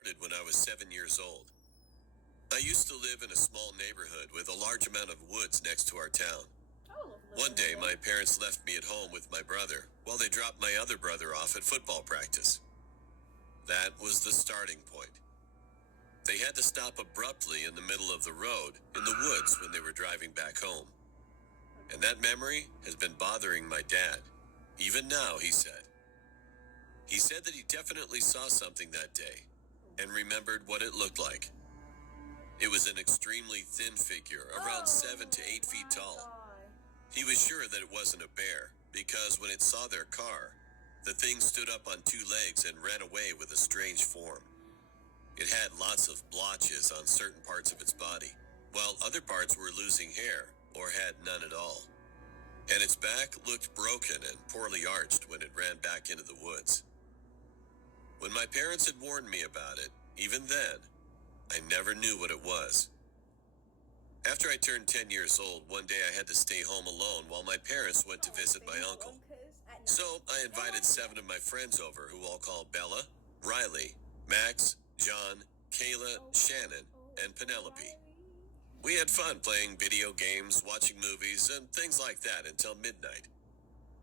started when I was 7 years old. I used to live in a small neighborhood with a large amount of woods next to our town. One day, my parents left me at home with my brother while they dropped my other brother off at football practice. That was the starting point. They had to stop abruptly in the middle of the road in the woods when they were driving back home. And that memory has been bothering my dad. Even now, he said. He said that he definitely saw something that day and remembered what it looked like. It was an extremely thin figure, around 7 to 8 feet tall. He was sure that it wasn't a bear because when it saw their car, the thing stood up on two legs and ran away with a strange form. It had lots of blotches on certain parts of its body, while other parts were losing hair or had none at all. And its back looked broken and poorly arched when it ran back into the woods. When my parents had warned me about it, even then, I never knew what it was. After I turned 10 years old, one day I had to stay home alone while my parents went to visit my uncle. So I invited 7 of my friends over who I'll call Bella, Riley, Max, John, Kayla, Shannon, and Penelope. We had fun playing video games, watching movies, and things like that until midnight.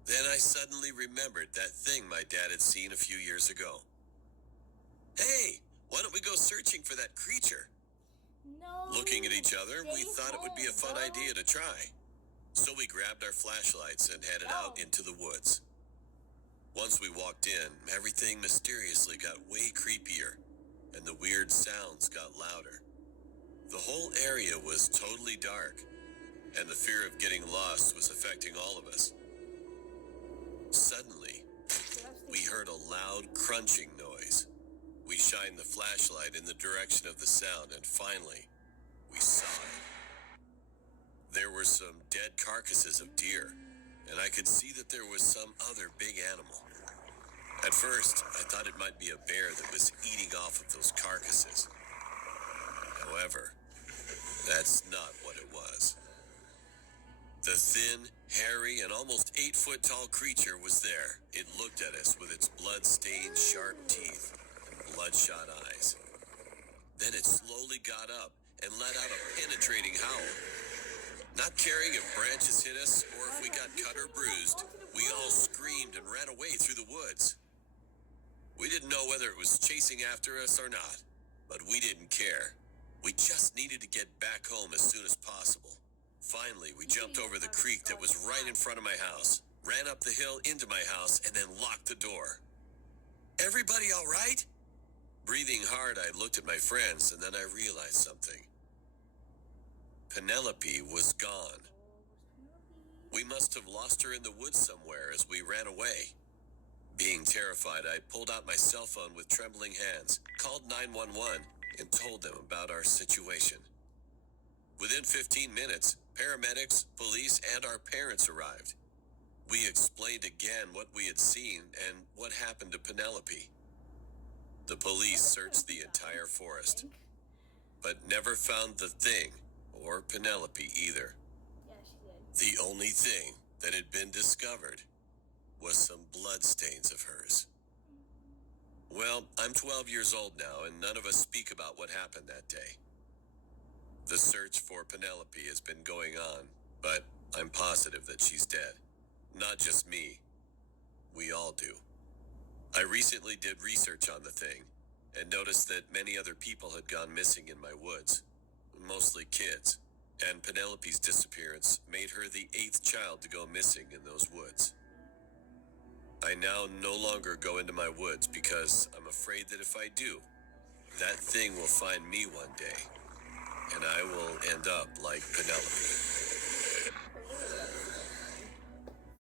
Then I suddenly remembered that thing my dad had seen a few years ago. Hey, why don't we go searching for that creature? No. Looking at each other, we thought it would be a fun idea to try. So we grabbed our flashlights and headed out into the woods. Once we walked in, everything mysteriously got way creepier, and the weird sounds got louder. The whole area was totally dark, and the fear of getting lost was affecting all of us. Suddenly, we heard a loud crunching noise. We shined the flashlight in the direction of the sound, and finally, we saw it. There were some dead carcasses of deer, and I could see that there was some other big animal. At first, I thought it might be a bear that was eating off of those carcasses. However, that's not what it was. The thin, hairy, and almost 8-foot tall creature was there. It looked at us with its blood-stained, sharp teeth and bloodshot eyes. Then it slowly got up and let out a penetrating howl. Not caring if branches hit us or if we got cut or bruised, we all screamed and ran away through the woods. We didn't know whether it was chasing after us or not, but we didn't care. We just needed to get back home as soon as possible. Finally, we jumped over the creek that was right in front of my house, ran up the hill into my house, and then locked the door. Everybody all right? Breathing hard, I looked at my friends, and then I realized something. Penelope was gone. We must have lost her in the woods somewhere as we ran away. Being terrified, I pulled out my cell phone with trembling hands, called 911, and told them about our situation. Within 15 minutes, paramedics, police, and our parents arrived. We explained again what we had seen and what happened to Penelope. The police searched the entire forest, but never found the thing or Penelope either. Yeah, she did. The only thing that had been discovered was some blood stains of hers. Well, I'm 12 years old now, and none of us speak about what happened that day. The search for Penelope has been going on, but I'm positive that she's dead. Not just me. We all do. I recently did research on the thing, and noticed that many other people had gone missing in my woods. Mostly kids. And Penelope's disappearance made her the 8th child to go missing in those woods. I now no longer go into my woods because I'm afraid that if I do, that thing will find me one day, and I will end up like Penelope.